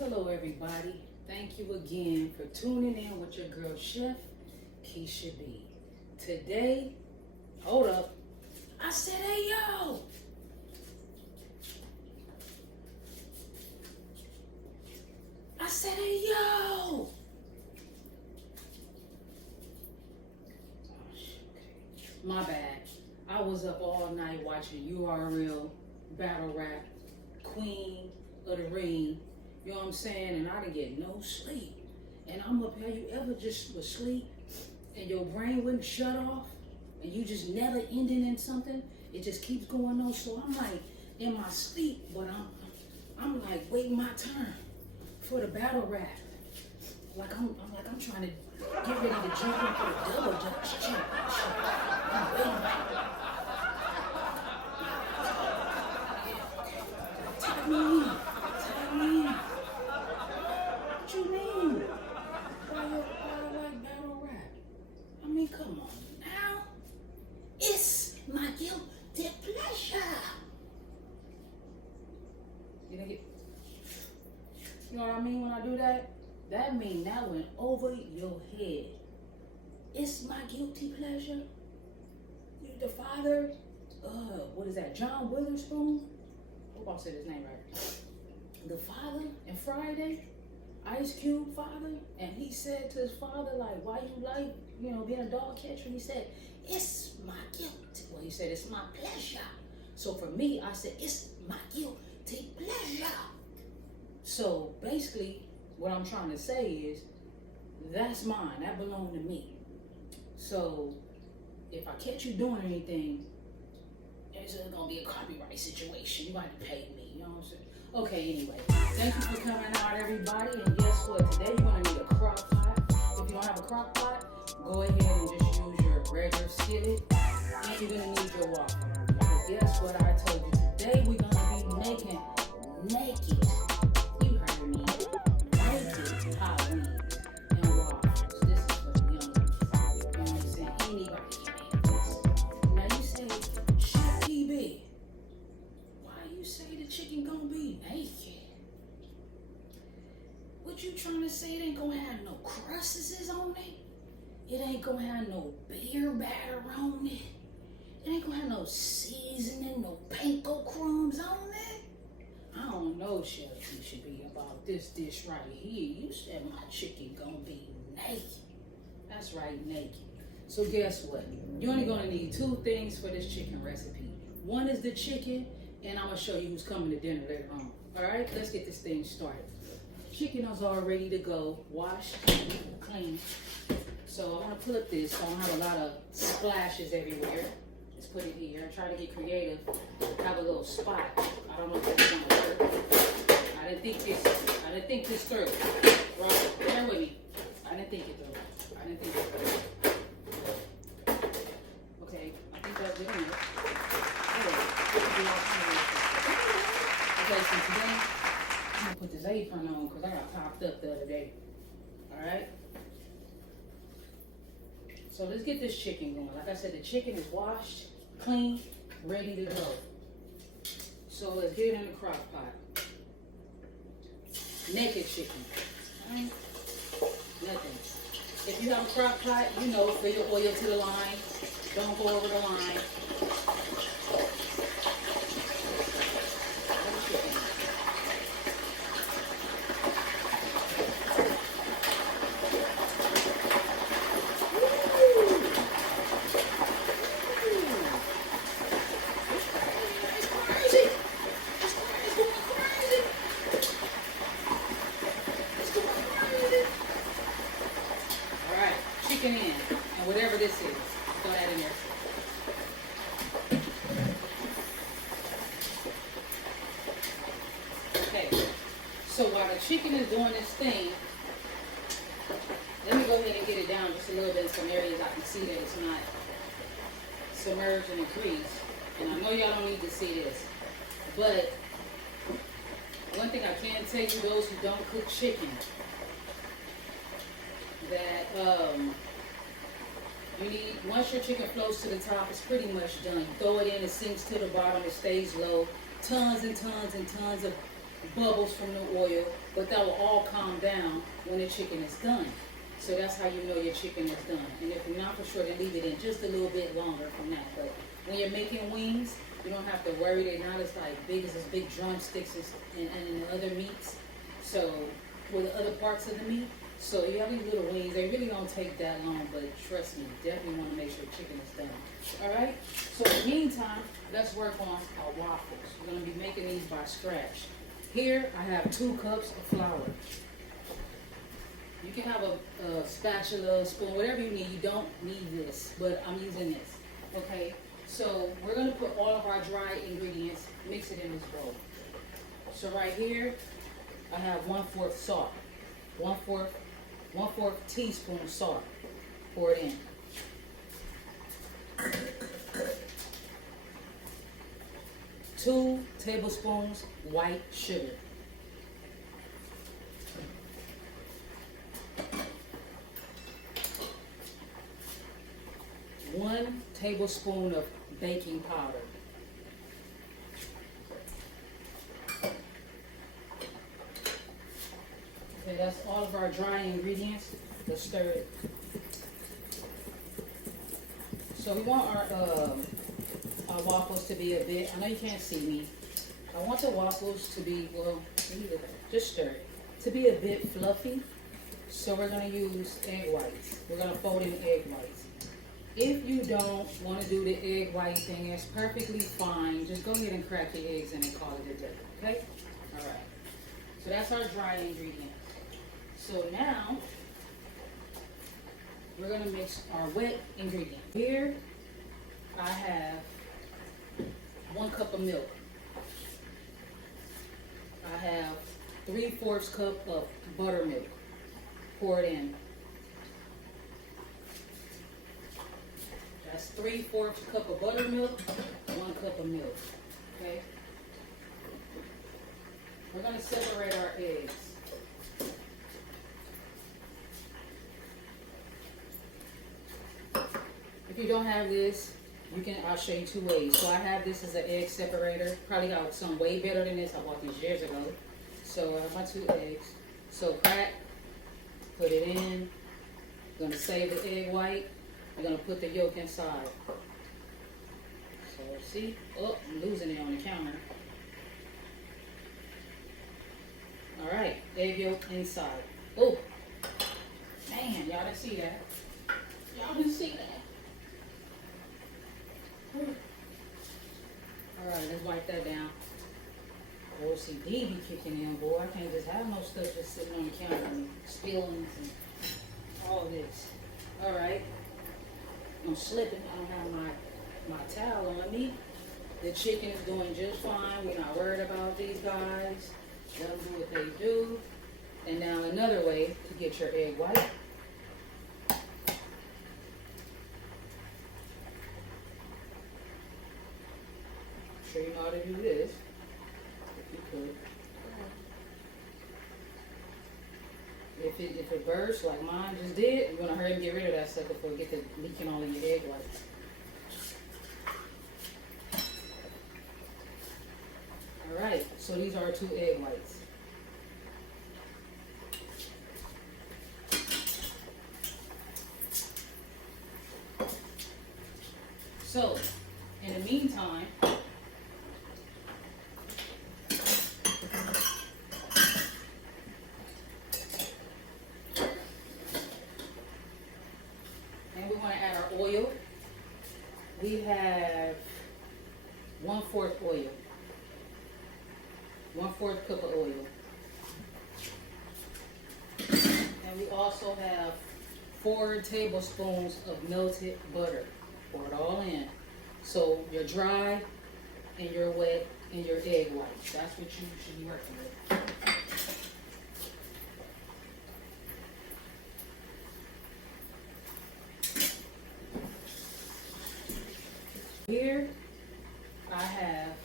Hello everybody, thank you again for tuning in with your girl Chef Keisha B. Today, hold up, I said hey yo! I said hey yo! Oh, my bad, I was up all night watching URL, Battle Rap, Queen of the Ring. You know what I'm saying? And I didn't get no sleep. And I'm up here, you ever just was asleep and your brain wouldn't shut off and you just never ending in something? It just keeps going on. So I'm like in my sleep, but I'm like waiting my turn for the battle rap. Like I'm trying to get ready to jump in for the double dutch. I'm waiting. Tell me. What you mean? Why you like battle rap? I mean, come on now. It's my guilty pleasure. You know what I mean when I do that? That means that went over your head. It's my guilty pleasure. The father, what is that? John Witherspoon? I hope I said his name right. The father in Friday. Ice Cube father, and he said to his father, like, why you like, being a dog catcher? He said, it's my guilt. Well, he said, it's my pleasure. So for me, I said, it's my guilty pleasure. So basically, what I'm trying to say is, that's mine. That belonged to me. So if I catch you doing anything, there's going to be a copyright situation. You got to pay me. You know what I'm saying? Okay, anyway, thank you for coming out, everybody. And guess what? Today you're going to need a crock pot. If you don't have a crock pot, go ahead and just use your regular skillet. And you're going to need your waffle. Because guess what I told you? Today we're going to be making naked. You heard me. Naked hot wings and waffles. This is for the young ones. You know what I'm saying? Anybody can have this. Now you say, Chef TB. You say the chicken gonna be naked? What you trying to say? It ain't gonna have no crusts on it? It ain't gonna have no beer batter on it? It ain't gonna have no seasoning, no panko crumbs on it? I don't know, Chef, you should be about this dish right here. You said my chicken gonna be naked. That's right, naked. So guess what? You're only gonna need two things for this chicken recipe. One is the chicken, and I'm going to show you who's coming to dinner later on. All right, let's get this thing started. Chicken is all ready to go, washed, clean. So I want to put this so I don't have a lot of splashes everywhere. Let's put it here. Try to get creative. Have a little spot. I don't know if that's going to work. I didn't think this through. Right, bear with me. I didn't think it through. Okay, I think that's good enough. Okay, so today, I'm going to put this apron on because I got popped up the other day. Alright? So let's get this chicken going. Like I said, the chicken is washed, clean, ready to go. So let's get it in the crock pot. Naked chicken. Alright? Nothing. If you have a crock pot, fill your oil to the line. Don't go over the line. Chicken in, and whatever this is, throw that in there. Okay, so while the chicken is doing this thing, let me go ahead and get it down just a little bit in some areas I can see that it's not submerged in the grease. And I know y'all don't need to see this, but one thing I can tell you, those who don't cook chicken, that you need, once your chicken floats to the top, it's pretty much done. You throw it in, it sinks to the bottom, it stays low. Tons and tons and tons of bubbles from the oil, but that will all calm down when the chicken is done. So that's how you know your chicken is done. And if you're not for sure, then leave it in just a little bit longer from that. But when you're making wings, you don't have to worry. They're not as like big as big drumsticks and the other meats. So, with the other parts of the meat. So you have these little wings. They really don't take that long, but trust me, definitely want to make sure chicken is done. All right. So in the meantime, let's work on our waffles. We're going to be making these by scratch. Here I have 2 cups of flour. You can have a spatula, spoon, whatever you need. You don't need this, but I'm using this. Okay. So we're going to put all of our dry ingredients, mix it in this bowl. So right here, I have 1/4 salt, 1/4 teaspoon of salt. Pour it in. 2 tablespoons white sugar. 1 tablespoon of baking powder. Okay, that's all of our dry ingredients. Let's stir it. So we want our waffles to be a bit, I know you can't see me. I want the waffles to be, well, just stir it, to be a bit fluffy. So we're going to use egg whites. We're going to fold in egg whites. If you don't want to do the egg white thing, it's perfectly fine. Just go ahead and crack your eggs in and call it a day, okay? All right. So that's our dry ingredients. So now, we're going to mix our wet ingredients. Here, I have 1 cup of milk. I have 3/4 cup of buttermilk. Pour it in. That's 3/4 cup of buttermilk, 1 cup of milk. Okay? We're going to separate our eggs. If you don't have this, I'll show you 2 ways. So I have this as an egg separator. Probably got some way better than this. I bought these years ago. So I have my 2 eggs. So crack, put it in. I'm going to save the egg white. I'm going to put the yolk inside. So see, oh, I'm losing it on the counter. All right, egg yolk inside. Oh, man, y'all didn't see that. Y'all didn't see that. All right, let's wipe that down. OCD be kicking in, boy. I can't just have no stuff just sitting on the counter and spilling and all this. All right, I'm slipping. I don't have my towel on me. The chicken is doing just fine. We're not worried about these guys. Let them do what they do. And now another way to get your egg white. Sure you know how to do this, if you could. If it bursts like mine just did, you're gonna hurry and get rid of that sucker before it gets to leaking all in your egg whites. All right, so these are 2 egg whites. So, in the meantime, oil. We have 1/4 oil. 1/4 cup of oil. And we also have 4 tablespoons of melted butter. Pour it all in. So your dry and your wet and your egg whites. That's what you should be working with. Here, I have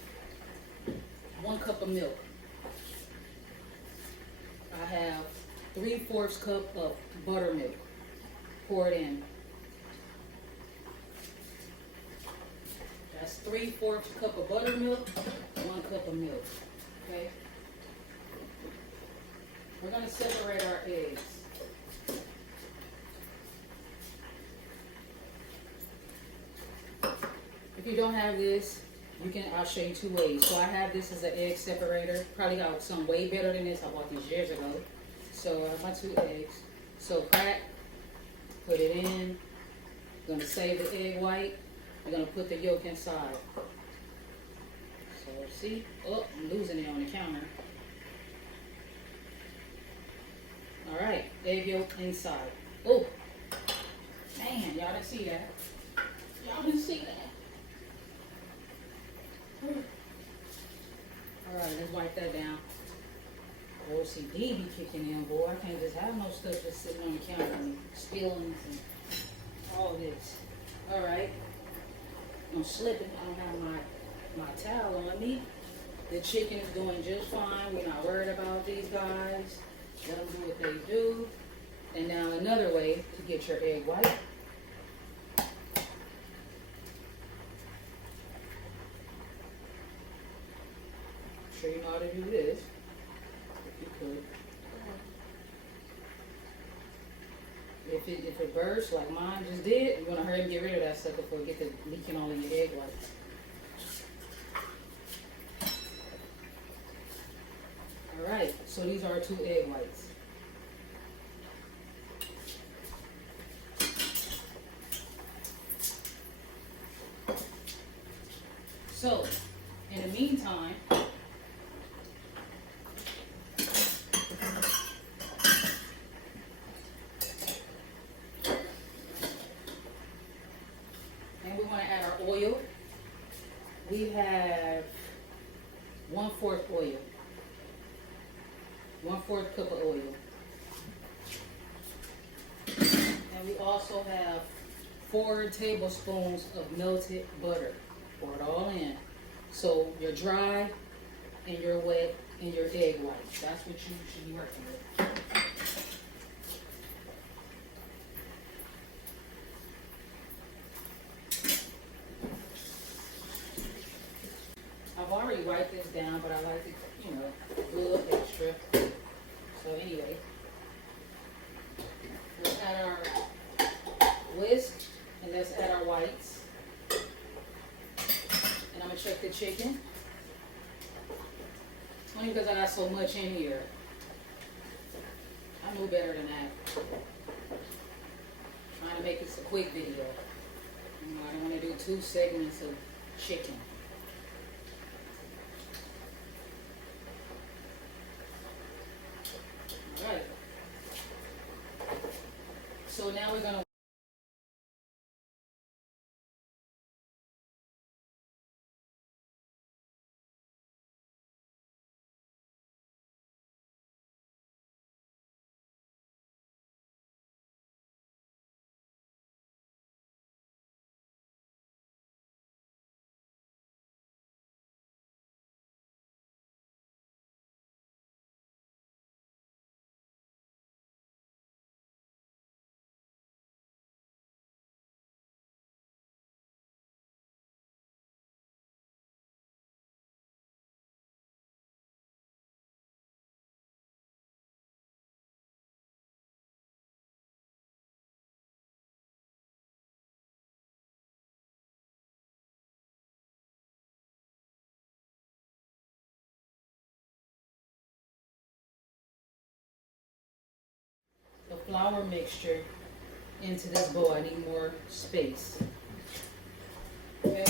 1 cup of milk. I have 3/4 cup of buttermilk. Pour it in. That's 3/4 cup of buttermilk, 1 cup of milk. Okay? We're gonna separate our eggs. If you don't have this, I'll show you two ways. So I have this as an egg separator. Probably got some way better than this. I bought these years ago. So I have my 2 eggs. So crack, put it in. I'm gonna save the egg white. I'm gonna put the yolk inside. So see, oh, I'm losing it on the counter. All right, egg yolk inside. Oh, man, y'all didn't see that. Y'all didn't see that. All right, let's wipe that down. OCD be kicking in, boy. I can't just have no stuff just sitting on the counter and spilling and all this. All right, I'm slipping. I don't have my towel on me. The chicken is doing just fine. We're not worried about these guys. Let them do what they do. And now another way to get your egg white. I'm sure you know how to do this. If you could. If it bursts like mine just did, you want to hurry and get rid of that stuff before it gets to leaking all in your egg white. Alright, so these are 2 egg whites. So, in the meantime, and we want to add our oil. We have 1/4 oil. 1/4 cup of oil. And we also have 4 tablespoons of melted butter. Pour it all in. So your dry and your wet and your egg whites. That's what you should be working with. I've already wiped this down, but I like to, do a little extra. So anyway, let's add our whisk and let's add our whites. And I'm gonna check the chicken. Only because I got so much in here. I knew better than that. Trying to make this a quick video. I don't want to do 2 segments of chicken. Alright. So now we're going to the flour mixture into this bowl. I need more space. Okay.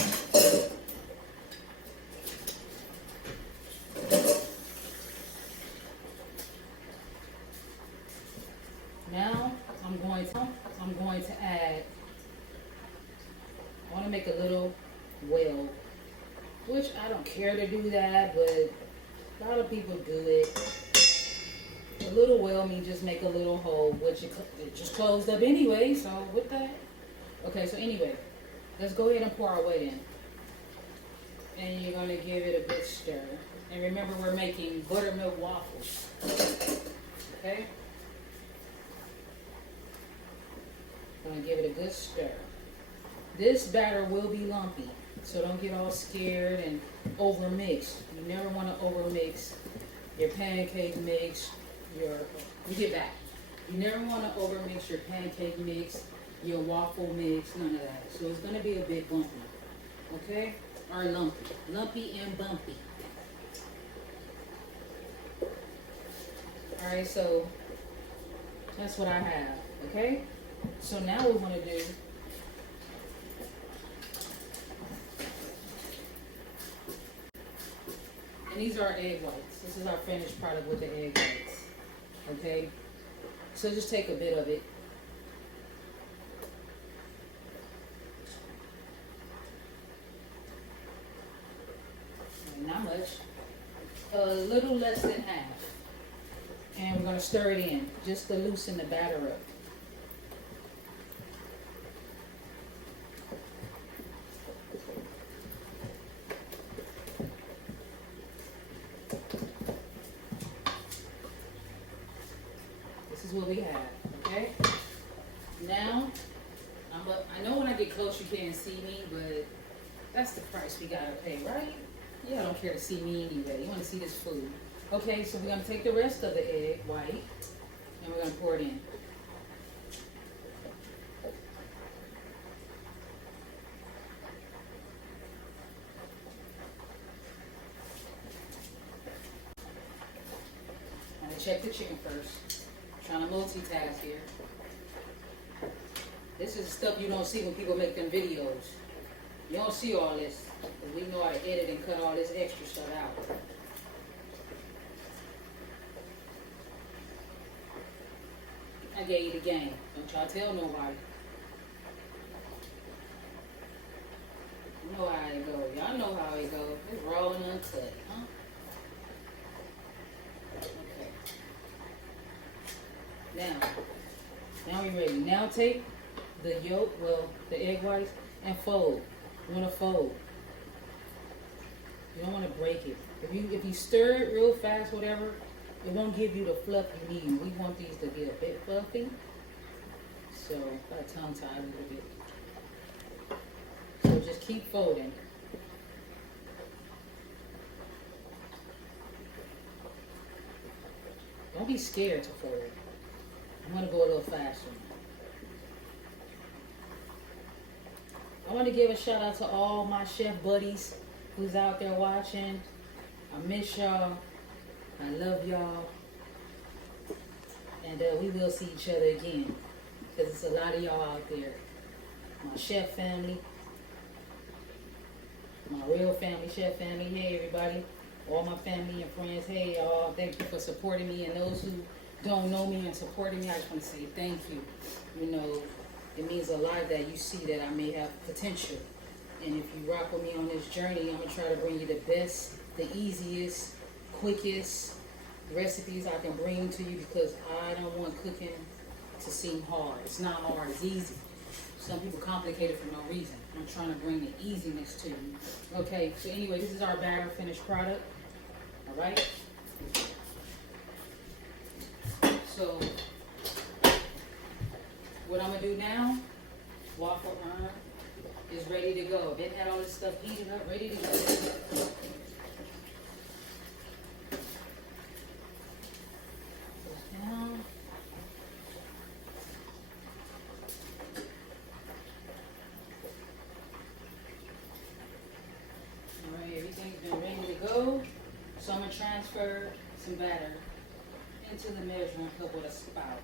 Now I'm going to add, I want to make a little well, which I don't care to do that, but a lot of people do it. A little well means just make a little hole, which it just closed up anyway, so what the heck? Okay, so anyway, let's go ahead and pour our white in. And you're going to give it a good stir. And remember, we're making buttermilk waffles. Okay? Going to give it a good stir. This batter will be lumpy, so don't get all scared and over mix. You never want to over mix your pancake mix, you get back. You never want to overmix your pancake mix, your waffle mix, none of that. So it's going to be a bit bumpy, okay? Or lumpy and bumpy. All right, so that's what I have, okay? So now what we're going to do, and these are egg whites. This is our finished product with the egg whites, okay? So just take a bit of it. Not much. A little less than half. And we're going to stir it in just to loosen the batter up. This is what we have, okay? Now, I know when I get close you can't see me, but that's the price we gotta pay, right? You don't care to see me anyway. You want to see this food. Okay, so we're going to take the rest of the egg white and we're going to pour it in. I'm going to check the chicken first. I'm trying to multitask here. This is stuff you don't see when people make them videos. You don't see all this. We know how to edit and cut all this extra stuff out. I gave you the game. Don't y'all tell nobody. You know how it go. Y'all know how it go. It's raw and uncut, huh? Okay. Now we ready. Now take the yolk, the egg whites, and fold. You want to fold. You don't want to break it. If you stir it real fast, whatever, it won't give you the fluff you need. We want these to be a bit fluffy. So, I tongue tie a little bit. So just keep folding. Don't be scared to fold. I want to go a little faster. I want to give a shout out to all my chef buddies who's out there watching. I miss y'all. I love y'all. And we will see each other again. Because it's a lot of y'all out there. My chef family. My real family, chef family. Hey, everybody. All my family and friends. Hey, y'all. Thank you for supporting me. And those who don't know me and supporting me, I just want to say thank you. You know, it means a lot that you see that I may have potential. And if you rock with me on this journey, I'm going to try to bring you the best, the easiest, quickest recipes I can bring to you, because I don't want cooking to seem hard. It's not hard, it's easy. Some people complicate it for no reason. I'm trying to bring the easiness to you. Okay, so anyway, this is our batter finished product. All right. So what I'm going to do now, waffle iron is ready to go. It had all this stuff heated up, ready to go. Down. All right, everything's been ready to go. So I'm going to transfer some batter into the measuring cup with a spout.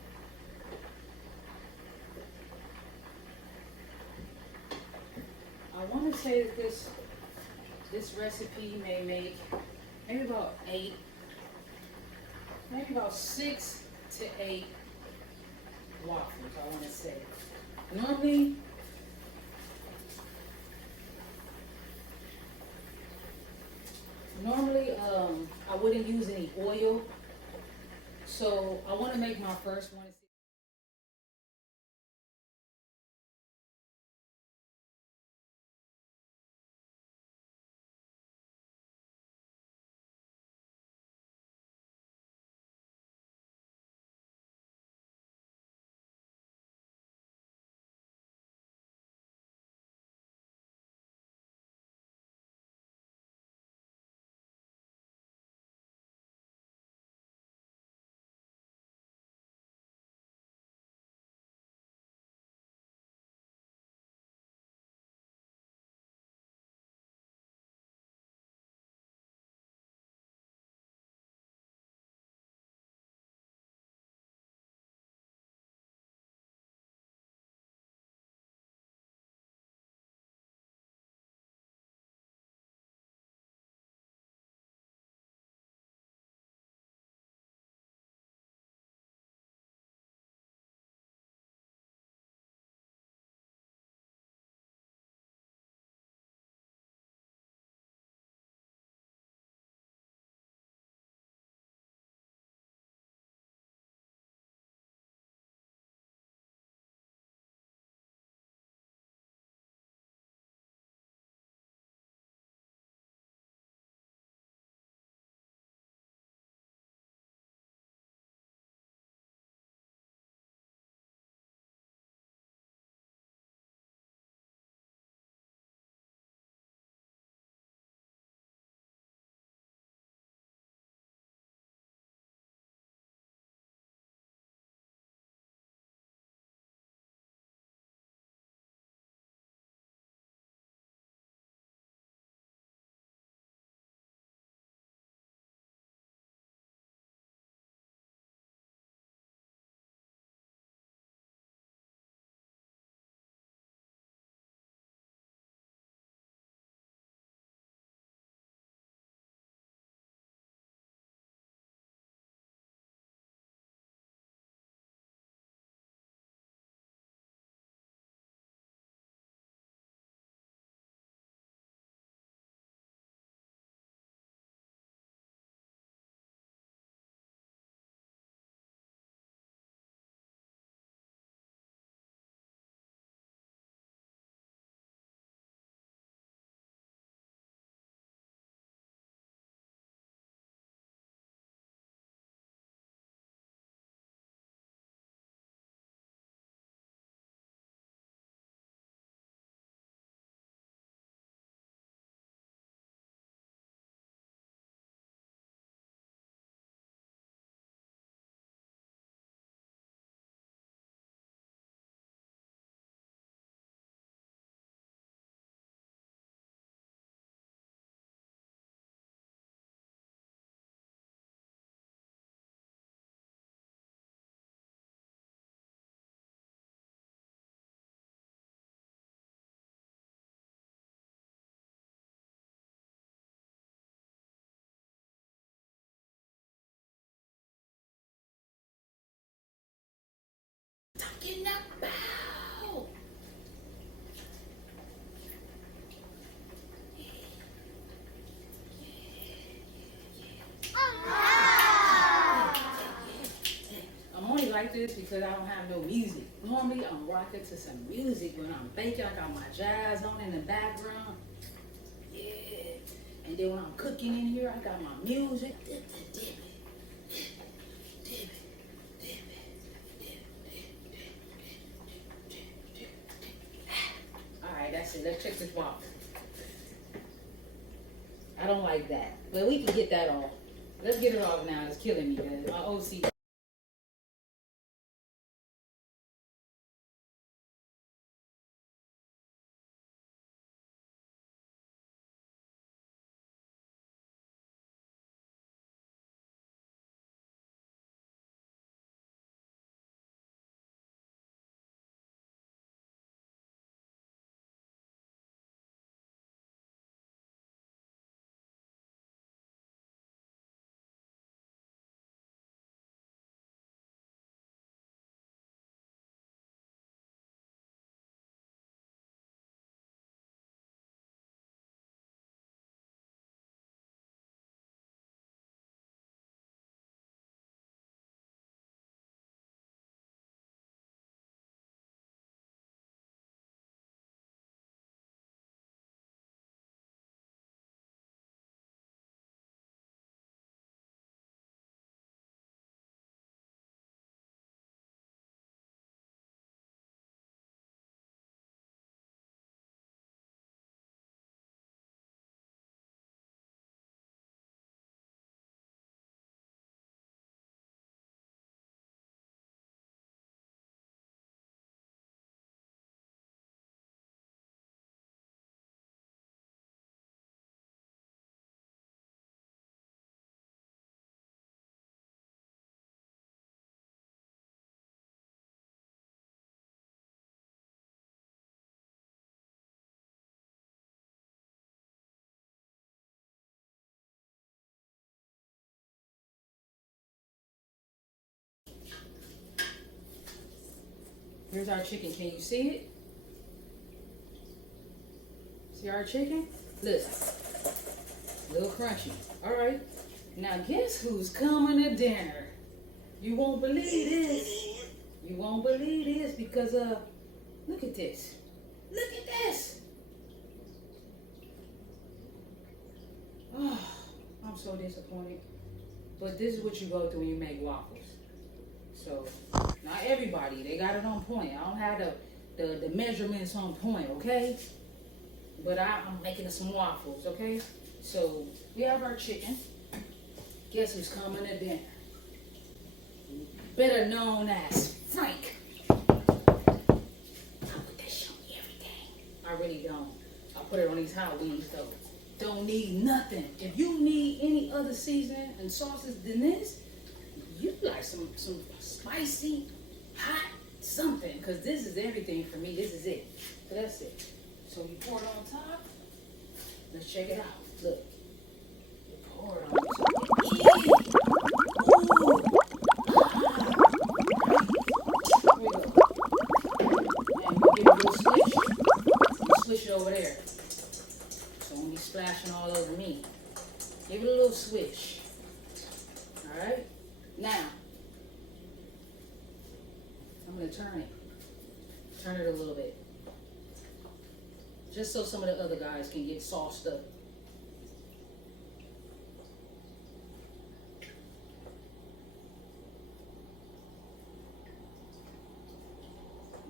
I want to say that this recipe may make maybe about 6 to 8 waffles, I want to say. Normally, I wouldn't use any oil. So I want to make my first one. Bow. I'm only like this because I don't have no music. Normally, I'm rocking to some music when I'm baking. I got my jazz on in the background. Yeah. And then when I'm cooking in here, I got my music. Alright, that's it. Let's check this waffle. I don't like that. But we can get that off. Let's get it off now. It's killing me, man. My OC. Here's our chicken. Can you see it? See our chicken? Listen. A little crunchy. Alright. Now guess who's coming to dinner? You won't believe this. You won't believe this because look at this. Look at this. Oh, I'm so disappointed. But this is what you go through when you make waffles. So, not everybody, they got it on point. I don't have the measurements on point, okay? But I'm making some waffles, okay? So, we have our chicken. Guess who's coming to dinner? Better known as Frank. I put that shit on everything. I really don't. I put it on these hot wings, though. Don't need nothing. If you need any other seasoning and sauces than this, you like some spicy, hot something, because this is everything for me. This is it. So that's it. So you pour it on top. Let's check it out. Look. You pour it on top. Yeah. Ooh. Here we go. And we give it a little swish. You swish it over there. So don't be splashing all over me. Give it a little swish. Alright? Now, I'm going to turn it. Turn it a little bit. Just so some of the other guys can get sauced up.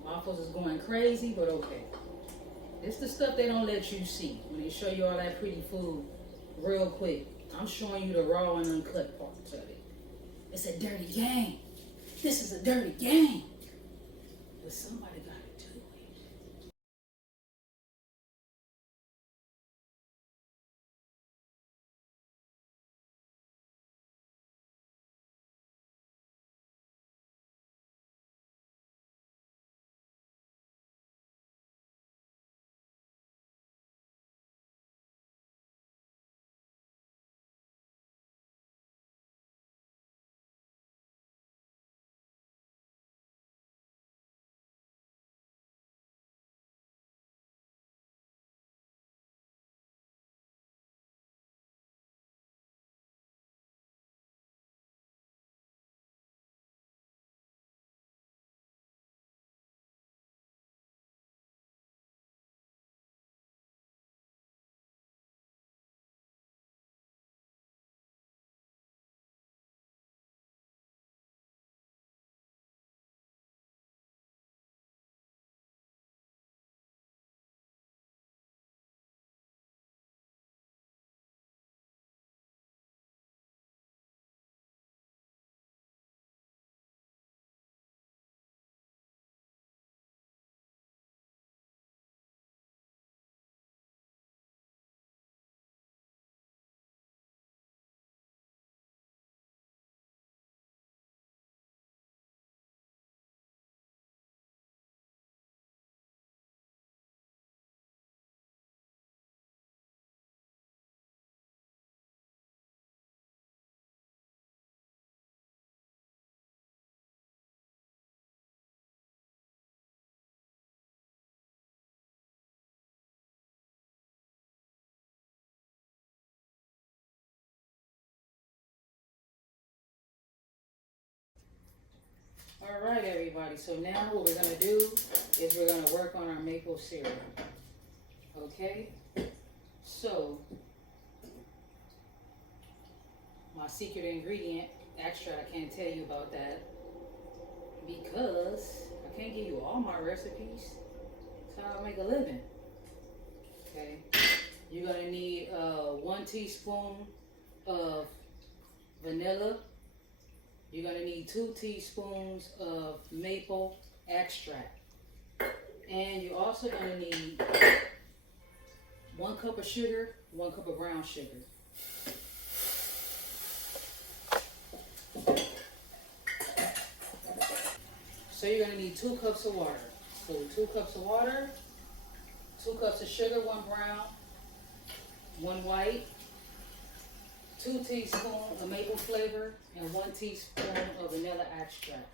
Waffles is going crazy, but okay. It's the stuff they don't let you see when they show you all that pretty food real quick. I'm showing you the raw and uncut parts of it. It's a dirty game. This is a dirty game. But somebody got All right, everybody. So now what we're gonna do is we're gonna work on our maple syrup. Okay? So my secret ingredient, extra, I can't tell you about that because I can't give you all my recipes. That's how I make a living. Okay? You're gonna need 1 teaspoon of vanilla. You're gonna need 2 teaspoons of maple extract. And you're also gonna need 1 cup of sugar, 1 cup of brown sugar. So you're gonna need 2 cups of water. So 2 cups of water, 2 cups of sugar, 1 brown, 1 white, 2 teaspoons of maple flavor, and 1 teaspoon of vanilla extract.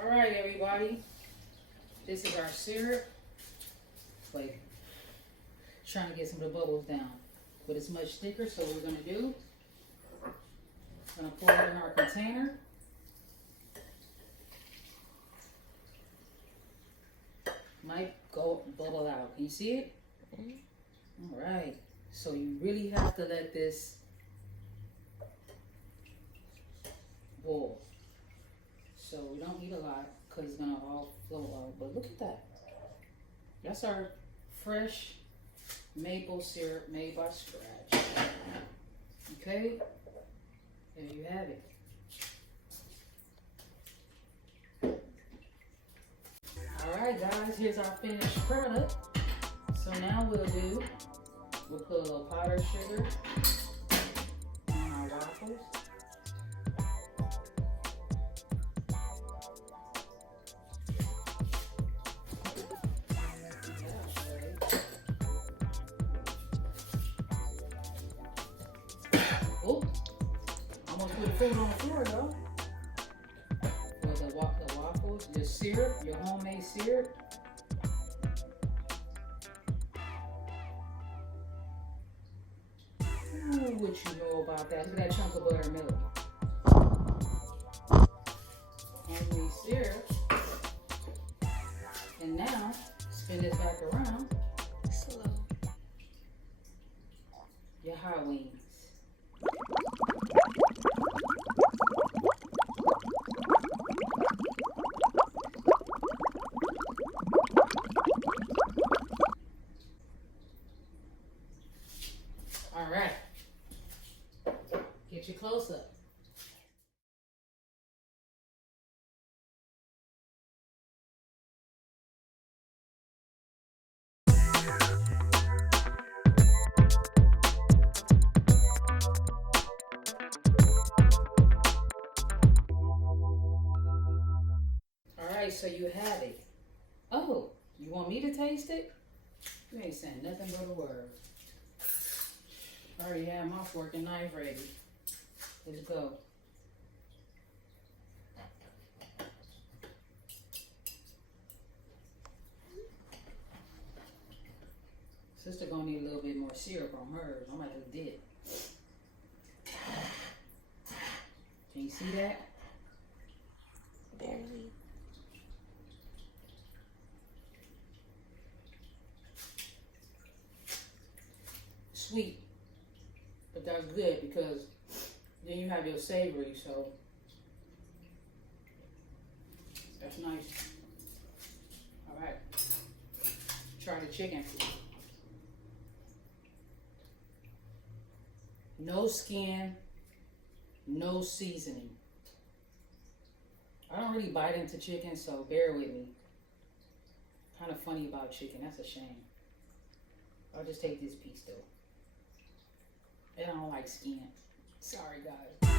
All right, everybody. This is our syrup. Wait, trying to get some of the bubbles down, but it's much thicker. So what we're gonna do, we're gonna pour it in our container. Might go bubble out. Can you see it? All right. So you really have to let this boil. So we don't need a lot because it's gonna all flow out. But look at that. That's our fresh maple syrup made by scratch. Okay? There you have it. Alright guys, here's our finished product. So now we'll put a little powdered sugar on our waffles. Oh, almost put the food on the floor, y'all. For the waffles, your syrup, your homemade syrup. Ooh, what you know about that? Look at that chunk of buttermilk. Homemade syrup. And now, spin this back around. Slow. Your hot wings. All right. Get your close up. All right, so you have it. Oh, you want me to taste it? You ain't saying nothing but a word. I already have my fork and knife ready. Let's go. Sister gonna need a little bit more syrup on hers. I'm about to dip. Can you see that? Barely. good because then you have your savory, so that's nice. All right, try the chicken. No skin, no seasoning. I don't really bite into chicken, so bear with me. Kind of funny about chicken, that's a shame. I'll just take this piece though. And I don't like skin. Sorry guys.